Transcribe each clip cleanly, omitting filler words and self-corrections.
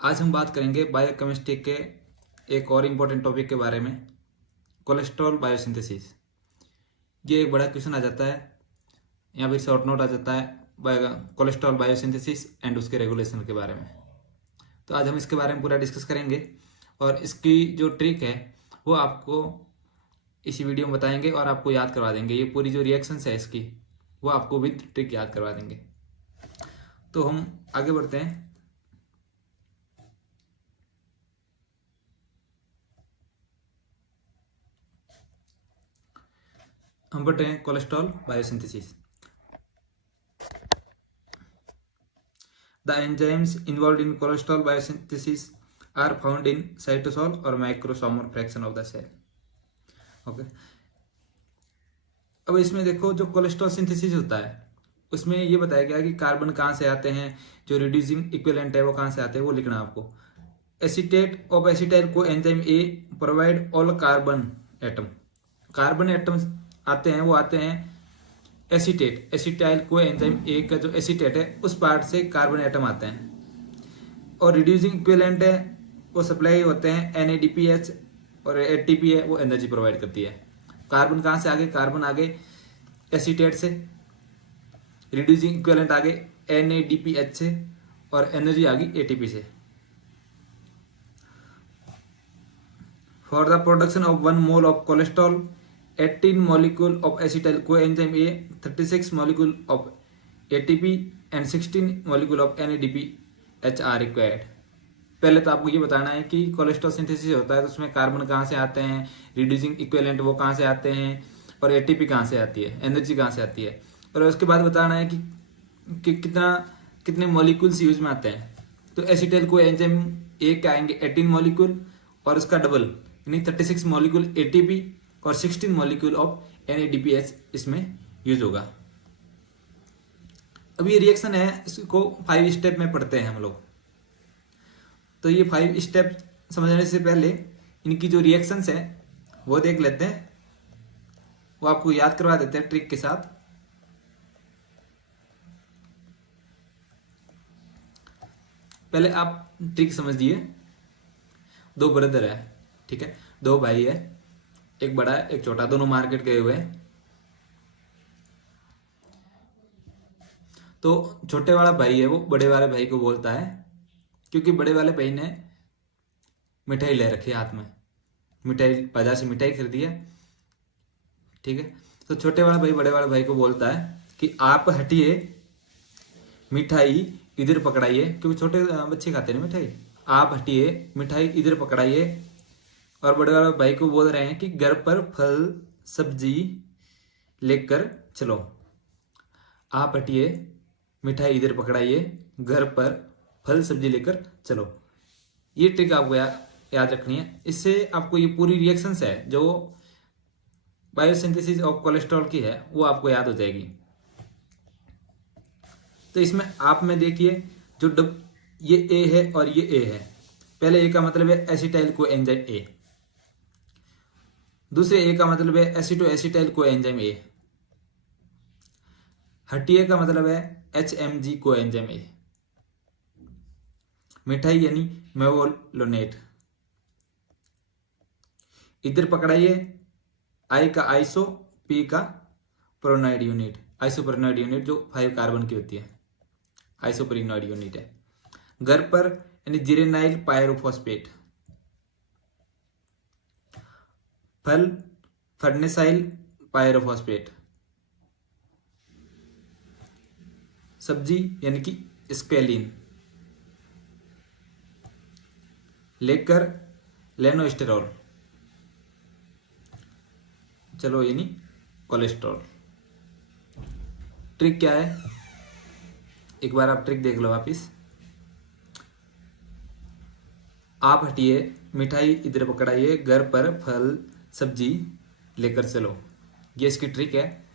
आज हम बात करेंगे बायोकेमिस्ट्री के एक और इम्पोर्टेंट टॉपिक के बारे में, कोलेस्ट्रॉल बायोसिंथेसिस। ये एक बड़ा क्वेश्चन आ जाता है, यहाँ पर शॉर्ट नोट आ जाता है कोलेस्ट्रॉल बायोसिंथेसिस एंड उसके रेगुलेशन के बारे में। तो आज हम इसके बारे में पूरा डिस्कस करेंगे और इसकी जो ट्रिक है वो आपको इसी वीडियो में बताएंगे और आपको याद करवा देंगे। ये पूरी जो रिएक्शंस है इसकी वो आपको विद ट्रिक याद करवा देंगे। तो हम आगे बढ़ते हैं। हम बढ़ रहे हैं cholesterol biosynthesis. The enzymes involved in cholesterol biosynthesis are found in cytosol or microsomal fraction of the cell. Okay अब इसमें देखो, जो कोलेस्ट्रॉल सिंथेसिस होता है उसमें ये बताया गया कि कार्बन कहाँ से आते हैं, जो रिड्यूसिंग इक्विवेलेंट है वो कहाँ से आते हैं, वो लिखना आपको। Acetate of acetyl coenzyme A provide all carbon atom. Carbon atoms आते हैं, वो आते हैं एसीटेट, एसिटाइल को एंजाइम ए का जो एसीटेट है उस पार्ट से कार्बन एटम आते हैं। और रिड्यूसिंग इक्विवेलेंट है वो सप्लाई होते हैं NADPH, और ATP है वो एनर्जी प्रोवाइड करती है। कार्बन कहाँ से आगे, कार्बन आगे एसीटेट से, रिड्यूसिंग इक्विवेलेंट आगे NADPH से, और एनर्जी आ गई ATP से। For the production of 1 mole of cholesterol 18 molecule of acetyl coenzyme A, 36 molecule of ATP and 16 molecule of NADPH are required। पहले तो आपको ये बताना है कि कोलेस्ट्रॉल सिंथेसिस होता है तो उसमें कार्बन कहाँ से आते हैं, रिड्यूसिंग इक्विवेलेंट वो कहाँ से आते हैं, और ATP कहाँ से आती है, एनर्जी कहाँ से आती है। और उसके बाद बताना है कि कितने मॉलिक्यूल्स यूज में आते हैं। तो एसिटाइल को एंजाइम ए के आएंगे 18 मॉलिक्यूल और उसका डबल यानी 36 मॉलिक्यूल ATP और 16 मॉलिक्यूल ऑफ NADPH इसमें यूज होगा। अब ये रिएक्शन है, इसको 5 स्टेप में पढ़ते हैं हम लोग। तो ये 5 स्टेप समझने से पहले इनकी जो रिएक्शंस है वो देख लेते हैं, वो आपको याद करवा देते हैं ट्रिक के साथ। पहले आप ट्रिक समझिए। 2 ब्रदर है, ठीक है, 2 भाई है, एक बड़ा है एक छोटा, दोनों मार्केट गए हुए हैं। तो छोटे वाला भाई है वो बड़े वाले भाई को बोलता है, क्योंकि बड़े वाले भाई ने मिठाई ले रखी है हाथ में, मिठाई बाजार से मिठाई खरीदी है, ठीक है। तो छोटे वाला भाई बड़े वाले भाई को बोलता है कि आप हटिए, मिठाई इधर पकड़ाइए, क्योंकि छोटे बच्चे खाते हैं मिठाई। आप हटिए, मिठाई इधर पकड़ाइए। और बड़े वाले भाई को बोल रहे हैं कि घर पर फल सब्जी लेकर चलो। आप हटिए, मिठाई इधर पकड़ाइए, घर पर फल सब्जी लेकर चलो। ये ट्रिक आपको याद रखनी है। इससे आपको ये पूरी रिएक्शंस है जो बायोसिंथेसिस ऑफ कोलेस्ट्रॉल की है वो आपको याद हो जाएगी। तो इसमें आप में देखिए, जो ये ए है और ये ए है। पहले ए का मतलब है एसिटाइल को एंजाइम ए, दूसरे ए का मतलब है एसिटो एसिटाइल को एंजाइम ए, हटिए का मतलब है HMG को एंजाइम ए, मिठाई यानी मेवोलोनेट, इधर पकड़ाइए आई का आइसो, पी का प्रोनाइड यूनिट, आइसोप्रोनाइड यूनिट जो 5 कार्बन की होती है, आइसोप्रोनाइड यूनिट है। घर पर यानी जिरेनाइल पायरोफॉस्फेट, फल फर्नेसाइल पायरोफॉस्फेट, सब्जी यानी कि स्क्वेलिन, लेकर लेनोस्टेरॉल, चलो यानी कोलेस्ट्रॉल। ट्रिक क्या है, एक बार आप ट्रिक देख लो वापिस। आप हटिए, मिठाई इधर पकड़ाइए, घर पर फल सब्जी लेकर चलो। ये इसकी ट्रिक है,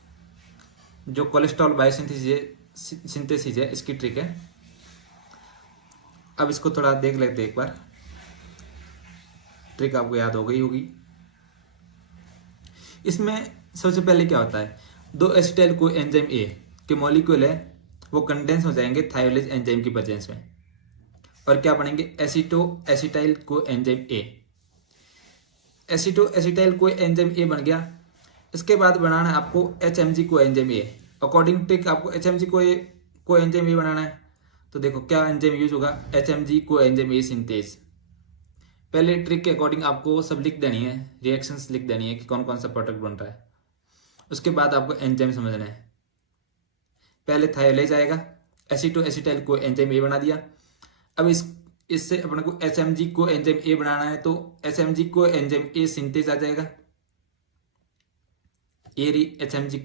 जो कोलेस्ट्रॉल बायोसिंथेसिस है इसकी ट्रिक है। अब इसको थोड़ा देख लेते हैं एक बार, ट्रिक आपको याद हो गई होगी। इसमें सबसे पहले क्या होता है, 2 एसिटाइल को एंजाइम ए के मॉलिक्यूल है वो कंडेंस हो जाएंगे थायोलेज एंजाइम की प्रेजेंस में। और क्या बनेंगे, एसीटो एसिटाइल को एंजाइम ए। एसीटो एसिटाइल को एंजाइम ए बन गया। इसके बाद बनाना है आपको HMG को एंजाइम ए। अकॉर्डिंग ट्रिक आपको HMG को एंजाइम ए बनाना है। तो देखो क्या एंजाइम यूज होगा, HMG को एंजाइम ए सिंथेज। पहले ट्रिक के अकॉर्डिंग आपको सब लिख देनी है, रिएक्शंस लिख देनी है कि कौन कौन सा प्रोडक्ट बन रहा है। उसके बाद आपको एंजाइम समझना है। पहले थायोलेज आएगा, एसीटो एसिटाइल को एंजाइम ए बना दिया। अब इससे अपने को HMG को एंजाइम ए बनाना है, तो HMG को एंजाइम ए सिंथेज आ जाएगा। HMG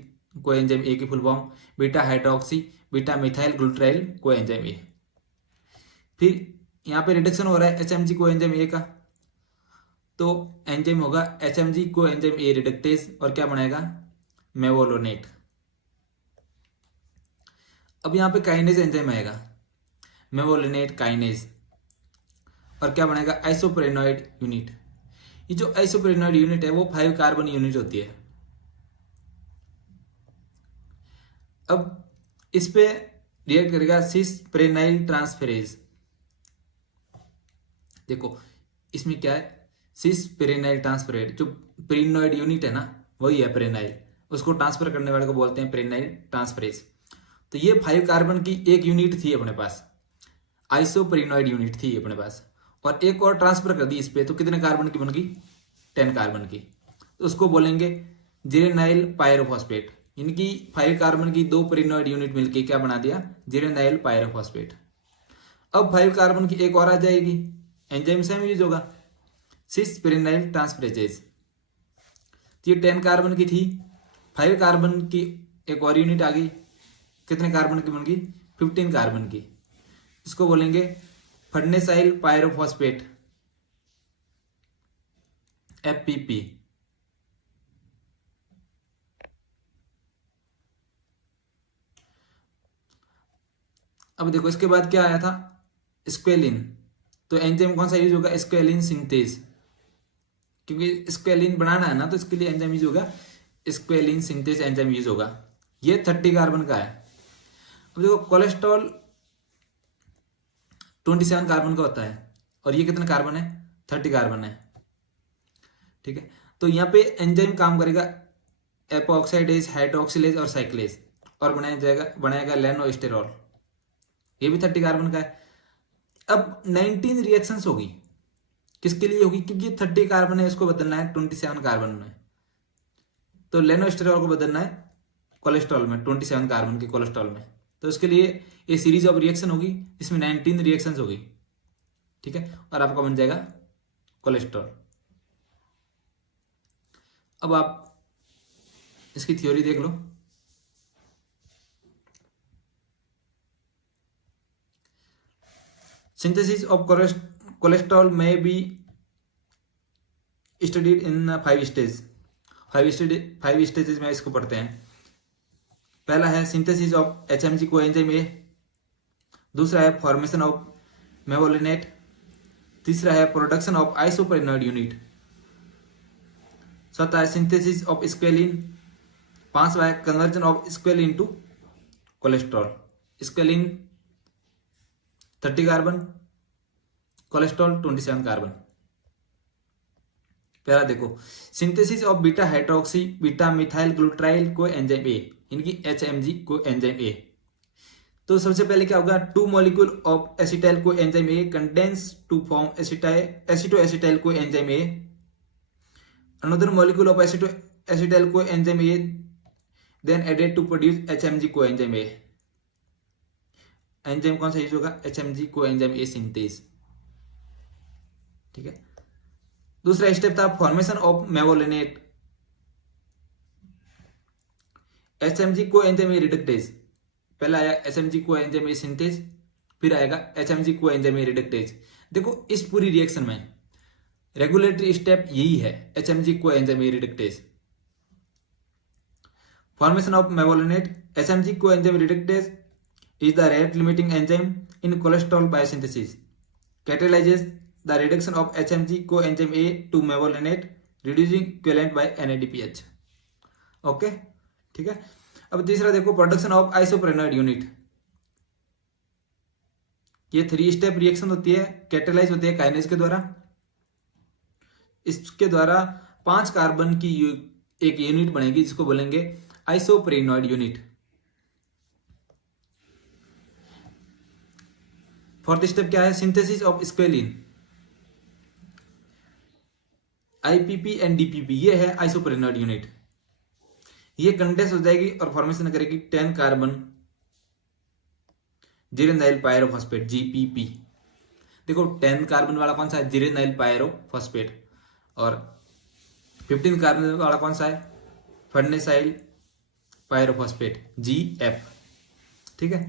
को एंजाइम ए की full form beta hydroxy beta methyl glutaryl coenzyme ए। फिर यहाँ पे रिडक्शन हो रहा है HMG को एंजाइम ए का, तो एंजाइम होगा HMG coenzyme A reductase और क्या बनाएगा, मेवोलोनेट। अब यहाँ पे काइनेज एंजाइम आएगा, मेवोलोनेट काइनेज, और क्या बनेगा, आइसोप्रेनॉइड यूनिट। ये जो आइसोप्रेनॉइड यूनिट है वो 5 कार्बन यूनिट होती है। अब इस पे रिएक्ट करेगा सिस प्रेनाइल ट्रांसफेरेज। देखो इसमें क्या है, सिस प्रेनाइल ट्रांसफेरेज, जो प्रेनॉइड यूनिट है ना वही है प्रेनाइल, उसको ट्रांसफर करने वाले को बोलते हैं प्रेनाइल ट्रांसफेरेज। तो ये 5 कार्बन की एक यूनिट थी अपने पास, आइसोप्रेनॉइड यूनिट थी अपने पास, और एक और ट्रांसफर कर दी इस पे, तो कितने कार्बन की बन गई, 10 कार्बन की। तो उसको बोलेंगे जीरेनाइल पायरोफॉस्फेट। इनकी 5 कार्बन की 2 प्रेनॉइड यूनिट मिलके क्या बना दिया, जीरेनाइल पायरोफॉस्फेट। अब 5 कार्बन की एक और आ जाएगी, एंजाइम सेम यूज होगा, सिस प्रेनाइल ट्रांसफरेजेज। ये 10 कार्बन की थी, 5 कार्बन की एक और यूनिट आ गई, कितने कार्बन की बन गई, 15 कार्बन की। इसको बोलेंगे फर्नेसाइल पायरोफॉस्फेट, FPP। अब देखो इसके बाद क्या आया था, स्क्वेलिन। तो एंजाइम कौन सा यूज होगा, स्क्वेलिन सिंथेज, क्योंकि स्क्वेलिन बनाना है ना, तो इसके लिए एंजाइम यूज होगा, स्क्वेलिन सिंथेज एंजाइम यूज होगा। ये 30 कार्बन का है। अब देखो कोलेस्ट्रॉल 27 कार्बन का होता है, और ये कितने कार्बन है, 30 कार्बन है। ठीक है, तो यहाँ पे एंजाइम काम करेगा एपोक्साइडेज, हाइड्रोक्सिलेज और साइक्लेज, और बनाएगा लेनोस्टेरॉल, ये भी 30 कार्बन का है। अब 19 रिएक्शंस होगी, किसके लिए होगी, क्योंकि 30 कार्बन है, इसको बदलना है 27 कार्बन में। तो लेनोस्टेरॉल को बदलना है कोलेस्ट्रॉल में, 27 कार्बन के कोलेस्ट्रॉल में। तो इसके लिए ये सीरीज ऑफ रिएक्शन होगी, इसमें 19 रिएक्शंस होगी। ठीक है, और आपका बन जाएगा कोलेस्ट्रॉल। अब आप इसकी थ्योरी देख लो। सिंथेसिस ऑफ कोलेस्ट्रॉल में be studied in 5 stage. 5 stages में इसको पढ़ते हैं। पहला है synthesis of HMG coenzyme ए, दूसरा है फॉर्मेशन ऑफ मेवोलिनेट, तीसरा है प्रोडक्शन ऑफ आइसोप्रेनॉइड यूनिट, चौथा है सिंथेसिस ऑफ स्क्वेलिन, पांचवा है conversion of squalene to cholesterol. Squalene 30 carbon, cholesterol 27 carbon. पहला देखो synthesis of beta hydroxy beta methyl glutaryl coenzyme ए, इनकी HMG को एंजाइम ए। तो सबसे पहले क्या होगा, 2 molecule of acetyl coenzyme A condense to form acetoacetyl coenzyme A. Another molecule of acetyl coenzyme A then added to produce HMG coenzyme A. Enzyme कौन सा use होगा, HMG coenzyme ए synthase. ठीक है, दूसरा step था formation of mevalonate, HMG coenzyme A reductase. पहला आया HMG coenzyme ए synthase, फिर आएगा HMG coenzyme A reductase. देखो इस पूरी रिएक्शन में रेगुलेटरी स्टेप यही है, HMG coenzyme A reductase. Formation of mevalonate, HMG coenzyme reductase is the rate limiting enzyme in cholesterol biosynthesis, catalyzes the reduction of HMG coenzyme A to mevolinate, reducing equivalent by NADPH। Okay ठीक है। अब तीसरा देखो production of आइसोप्रेनॉइड unit. ये 3 step reaction होती है, catalyse होती है काइनेज के द्वारा। इसके द्वारा 5 कार्बन की एक यूनिट बनेगी जिसको बोलेंगे आइसोप्रेनॉइड यूनिट। फोर्थ स्टेप क्या है? Synthesis of squalane, IPP and DPP, ये है आइसोप्रेनॉइड यूनिट। ये कंडेंस हो जाएगी और फॉर्मेशन करेगी 10 कार्बन जीरेनाइल पायरोफॉस्फेट, जीपीपी। देखो 10 कार्बन वाला कौन सा है? Geranyl pyrophosphate. और 15 कार्बन वाला कौन सा है? Farnesyl pyrophosphate, GF. ठीक है।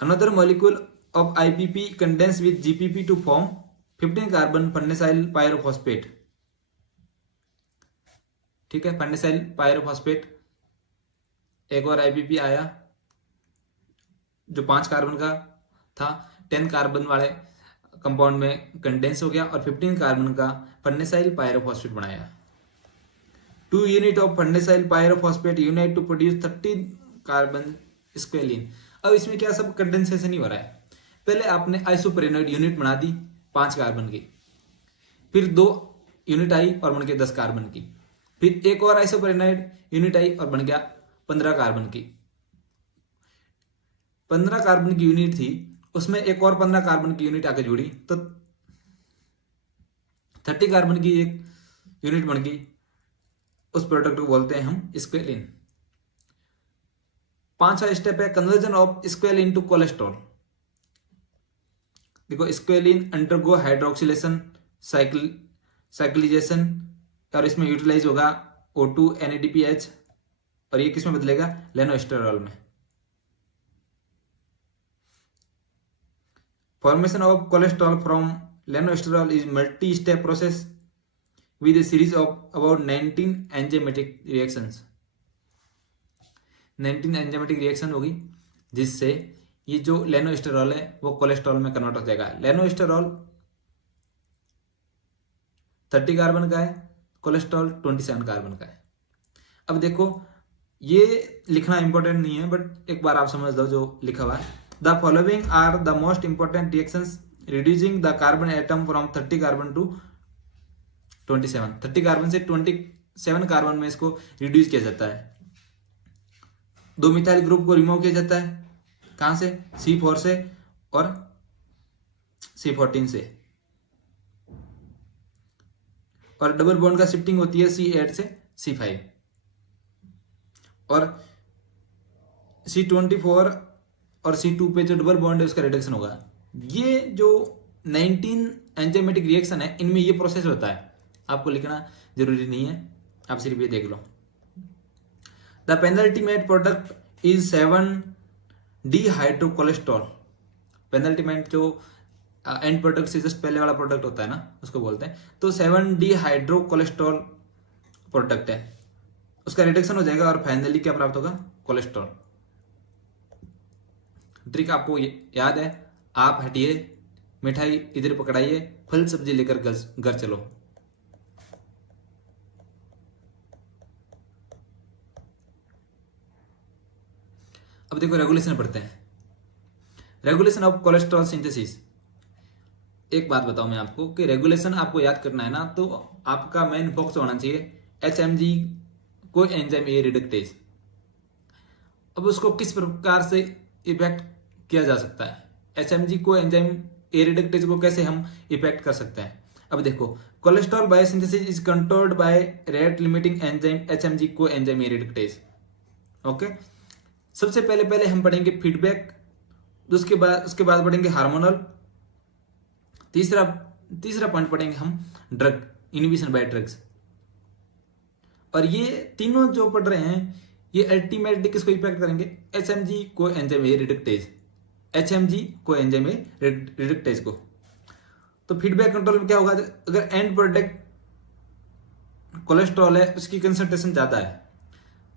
Another molecule of IPP condense with GPP to form 15 carbon farnesyl pyrophosphate. ठीक है, फर्नेसाइल पायरोफॉस्फेट। एक और IPP आया जो 5 कार्बन का था, 10 कार्बन वाले कंपाउंड में कंडेंस हो गया और 15 कार्बन का फर्नेसाइल पायरोफॉस्फेट बनाया। 2 unit of farnesyl pyrophosphate unite to produce 30 carbon squalene. अब इसमें क्या सब कंडेंसेशन ही हो रहा है। पहले आपने आइसोप्रेनॉइड यूनिट बना दी 5 कार्बन की, फिर 2 यूनिट आई और बन गया 10 कार्बन की, फिर एक और आइसोप्रेनॉइड यूनिट आई और बन गया 15 कार्बन की। 15 कार्बन की यूनिट थी, उसमें एक और 15 कार्बन की यूनिट आके जुड़ी तो 30 कार्बन की एक यूनिट बन गई। उस प्रोडक्ट को बोलते हैं हम स्क्वेलिन। 5वां स्टेप है conversion of squalene to cholesterol. देखो स्क्वेलिन अंडरगो हाइड्रोक्सिलेशन साइक्लिजेशन और इसमें यूटिलाइज होगा O2 NADPH और ये किसमें बदलेगा? लेनोस्टेरॉल में। Formation of cholesterol from lanosterol is multi step process with a series of about 19 enzymatic reactions. 19 enzymatic reaction होगी जिससे ये जो लेनोस्टेरॉल है वो कोलेस्ट्रॉल में कन्वर्ट हो जाएगा। लेनोस्टेरॉल 30 कार्बन का है, कोलेस्ट्रॉल 27 कार्बन का है। अब देखो ये लिखना इंपॉर्टेंट नहीं है, बट एक बार आप समझ लो जो लिखा हुआ है। The following are the most important reactions reducing the carbon atom from 30 carbon to 27। 30 carbon से 27 कार्बन में इसको रिड्यूस किया जाता है। 2 मिथाइल ग्रुप को रिमूव किया जाता है। कहां से? C4 से और C14 से। और डबल बॉन्ड का शिफ्टिंग होती है C8 से C5 और C24 और C2 पे जो डबल बॉन्ड है उसका रिडक्शन होगा। ये जो 19 एंजाइमेटिक रिएक्शन है इनमें ये प्रोसेस होता है। आपको लिखना जरूरी नहीं है, आप सिर्फ ये देख लो। The penultimate product is 7 dehydrocholesterol. Penultimate जो एंड प्रोडक्ट से जस्ट पहले वाला प्रोडक्ट होता है ना, उसको बोलते हैं। तो 7 डिहाइड्रोकोलेस्ट्रॉल प्रोडक्ट है, उसका रिडक्शन हो जाएगा और फाइनली क्या प्राप्त होगा? कोलेस्ट्रॉल। ट्रिक आपको याद है। आप हटिए, मिठाई इधर पकड़ाइए, फल सब्जी लेकर घर चलो। अब देखो रेगुलेशन पढ़ते हैं। Regulation of cholesterol synthesis. एक बात बताऊं मैं आपको कि रेगुलेशन आपको याद करना है ना, तो आपका मेन फोकस होना चाहिए HMG coenzyme A reductase. अब उसको किस प्रकार से इफेक्ट किया जा सकता है? HMG coenzyme A reductase को कैसे हम इफेक्ट कर सकते हैं? अब देखो cholesterol biosynthesis is controlled by rate limiting enzyme HMG coenzyme A reductase. Okay, सबसे पहले हम पढ़ेंगे फीडबैक, उसके बाद पढ़ेंगे हार्मोनल, तीसरा पॉइंट पढ़ेंगे हम ड्रग इनहिबिशन बाय ड्रग्स। और ये तीनों जो पढ़ रहे हैं ये अल्टीमेटली किसको इफेक्ट करेंगे? HMG coenzyme A reductase, HMG coenzyme A reductase को। तो फीडबैक कंट्रोल में क्या होगा? अगर एंड प्रोडक्ट कोलेस्ट्रॉल है उसकी कंसंट्रेशन ज्यादा है,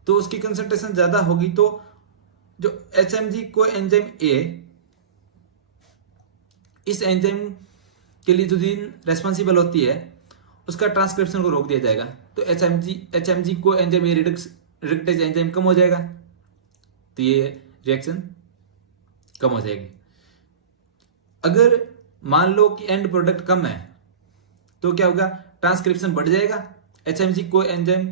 तो उसकी कंसंट्रेशन ज्यादा होगी तो जो HMG को एंजाइम ए, इस एंजाइम के लिए जो जीन रेस्पॉन्सिबल होती है उसका ट्रांसक्रिप्शन को रोक दिया जाएगा। तो HMG coenzyme A reductase enzyme कम हो जाएगा, तो ये रिएक्शन कम हो जाएगी। अगर मान लो कि एंड प्रोडक्ट कम है तो क्या होगा, ट्रांसक्रिप्शन बढ़ जाएगा, HMG coenzyme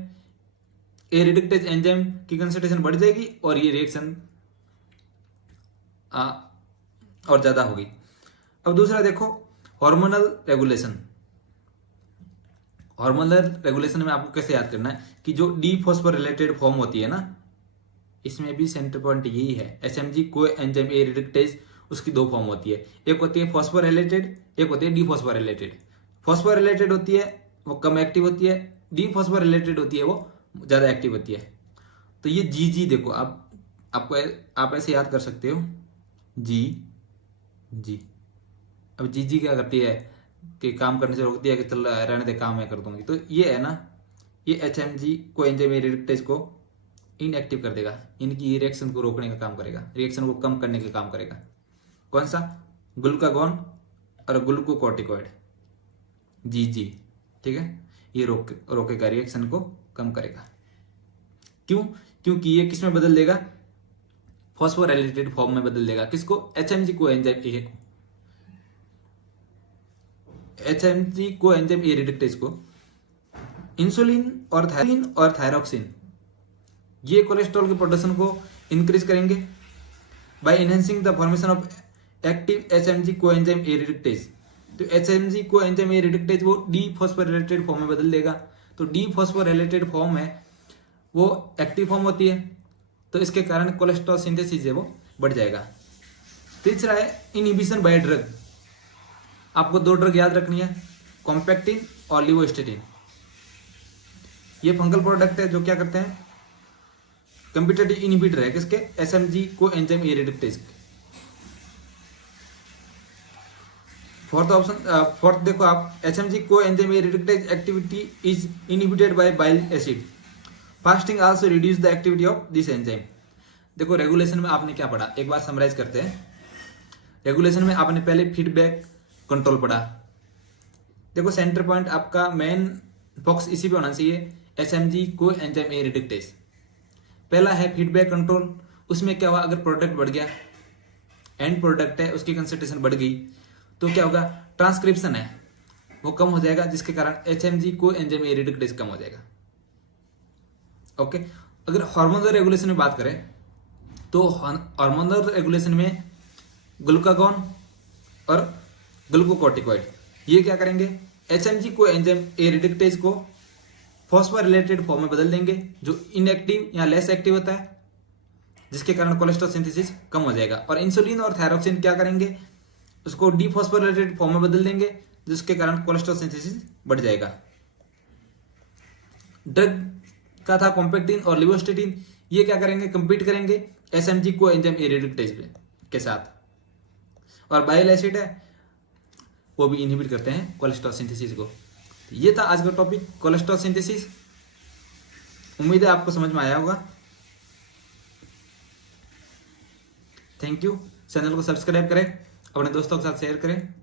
A reductase enzyme की कंसंट्रेशन बढ़ जाएगी और ये रिएक्शन और ज्यादा होगी। अब दूसरा देखो हार्मोनल रेगुलेशन। हार्मोनल रेगुलेशन में आपको कैसे याद करना है कि जो डीफॉस्फोरिलेटेड फॉर्म होती है ना, इसमें भी सेंटर पॉइंट यही है, HMG coenzyme A reductase, उसकी दो फॉर्म होती है, एक होती है फॉस्फोरिलेटेड, एक होती है डीफॉस्फोरिलेटेड। फॉस्फोरिलेटेड होती है वो कम एक्टिव होती है, डीफॉस्फोरिलेटेड होती है वो ज्यादा एक्टिव होती है। तो ये जी देखो आप ऐसे याद कर सकते हो, जी। अब जी क्या करती है कि काम करने से रोकती है कि चल रहने दे, काम मैं कर दूंगी। तो ये है ना, ये HMG को एंजाइम रिडक्टेज को इनएक्टिव कर देगा, इनकी रिएक्शन को रोकने का काम करेगा, रिएक्शन को कम करने का काम करेगा। कौन सा, ग्लूकागॉन और ग्लूकोकॉर्टिकॉइड, जी ठीक है, ये रोकेगा, रिएक्शन को कम करेगा। क्यों, क्योंकि ये किस में बदल देगा, फॉस्फोराइलेटेड फॉर्म में बदल देगा। किसको, HMG को एंजाइम ए को, HMG coenzyme A reductase को। इंसुलिन और थायरोक्सिन ये कोलेस्ट्रॉल के प्रोडक्शन को इंक्रीज करेंगे by enhancing the formation of active HMG coenzyme A reductase. तो HMG coenzyme A reductase वो डीफॉस्फोरिलेटेड फॉर्म में बदल देगा। तो डीफॉस्फोरिलेटेड फॉर्म है वो एक्टिव फॉर्म होती है, तो इसके कारण कोलेस्ट्रॉल सिंथेसिस है वो बढ़ जाएगा। तीसरा है इनहिबिशन बाय ड्रग। आपको दो ड्रग याद रखनी है, कॉम्पैक्टिन और लिवोस्टेटिन। ये फंगल प्रोडक्ट है जो क्या करते हैं, कम्पिटेटिव इनहिबिटर है किसके, HMG coenzyme A reductase. Fourth देखो आप, HMG coenzyme A reductase activity is inhibited by bile acid. Fasting also reduce the activity of this enzyme. देखो रेगुलेशन में आपने क्या पढ़ा, एक बार समराइज करते हैं। रेगुलेशन में आपने पहले फीडबैक कंट्रोल पढ़ा। देखो सेंटर पॉइंट आपका मेन फोकस इसी पे होना चाहिए, HMG coenzyme A reductase. पहला है फीडबैक कंट्रोल, उसमें क्या हुआ, अगर प्रोडक्ट बढ़ गया, एंड प्रोडक्ट है उसकी कंसंट्रेशन बढ़ गई, तो क्या होगा, ट्रांसक्रिप्शन है वो कम हो जाएगा, जिसके कारण HMG coenzyme A reductase कम हो जाएगा। ओके, अगर हार्मोनल रेगुलेशन में बात करें तो हार्मोनल रेगुलेशन में ग्लूकागॉन और ग्लूकोकॉर्टिकॉइड ये क्या करेंगे, HMG coenzyme A reductase को फॉस्फोरिलेटेड फॉर्म में बदल देंगे, जो इनएक्टिव या लेस एक्टिव होता है, जिसके कारण कोलेस्ट्रॉल सिंथेसिस कम हो जाएगा। और इंसुलिन और थायरोक्सिन क्या करेंगे, उसको डीफॉस्फोरिलेटेड फॉर्म में बदल देंगे, जिसके कारण कोलेस्ट्रॉल सिंथेसिस बढ़ जाएगा। ड्रग का था कॉम्पैक्टिन और लिवोस्टेटिन, ये क्या करेंगे, कंपीट करेंगे HMG coenzyme A reductase के साथ। और बाइल एसिड है वो भी इनहिबिट करते हैं कोलेस्ट्रॉल सिंथेसिस को। ये था आज का टॉपिक, कोलेस्ट्रॉल सिंथेसिस। उम्मीद है आपको समझ में आया होगा। Thank you. चैनल को सब्सक्राइब करें, अपने दोस्तों के साथ शेयर करें।